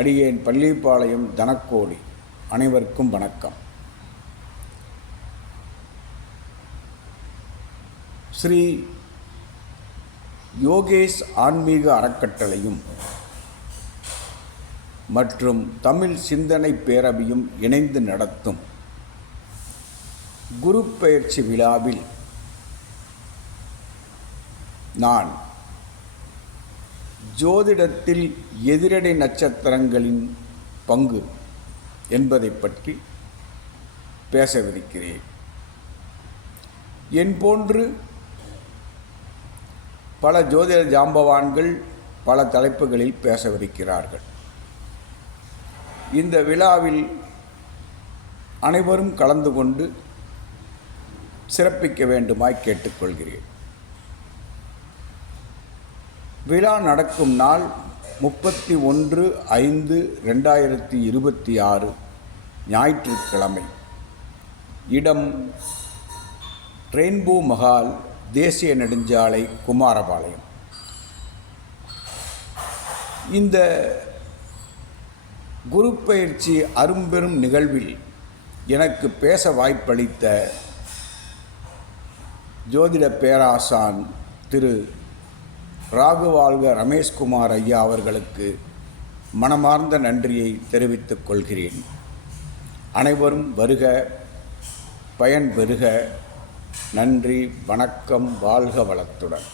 அடியேன் பள்ளிப்பாளையம் தனக்கோடி. அனைவருக்கும் வணக்கம். ஸ்ரீ யோகேஷ் ஆன்மீக அறக்கட்டளையும் மற்றும் தமிழ் சிந்தனை பேரவையும் இணைந்து நடத்தும் குரு பெயர்ச்சி விழாவில் நான் ஜோதிடத்தில் எதிரடை நட்சத்திரங்களின் பங்கு என்பதை பற்றி பேசவிருக்கிறேன். என் போன்று பல ஜோதிட ஜாம்பவான்கள் பல தலைப்புகளில் பேசவிருக்கிறார்கள். இந்த விழாவில் அனைவரும் கலந்து கொண்டு சிறப்பிக்க வேண்டுமாய் கேட்டுக்கொள்கிறேன். விழா நடக்கும் நாள் 31/5/2026 ஞாயிற்றுக்கிழமை. இடம் ரெயின்போ மஹால், தேசிய நெடுஞ்சாலை, குமாரபாளையம். இந்த குரு பயிற்சி அரும்பெரும் நிகழ்வில் எனக்கு பேச வாய்ப்பளித்த ஜோதிட பேராசான் திரு ராகவாழ்க ரமேஷ்குமார் ஐயா அவர்களுக்கு மனமார்ந்த நன்றியை தெரிவித்துக் கொள்கிறேன். அனைவரும் வருக, பயன் பெறுக. நன்றி, வணக்கம், வாழ்க வளத்துடன்.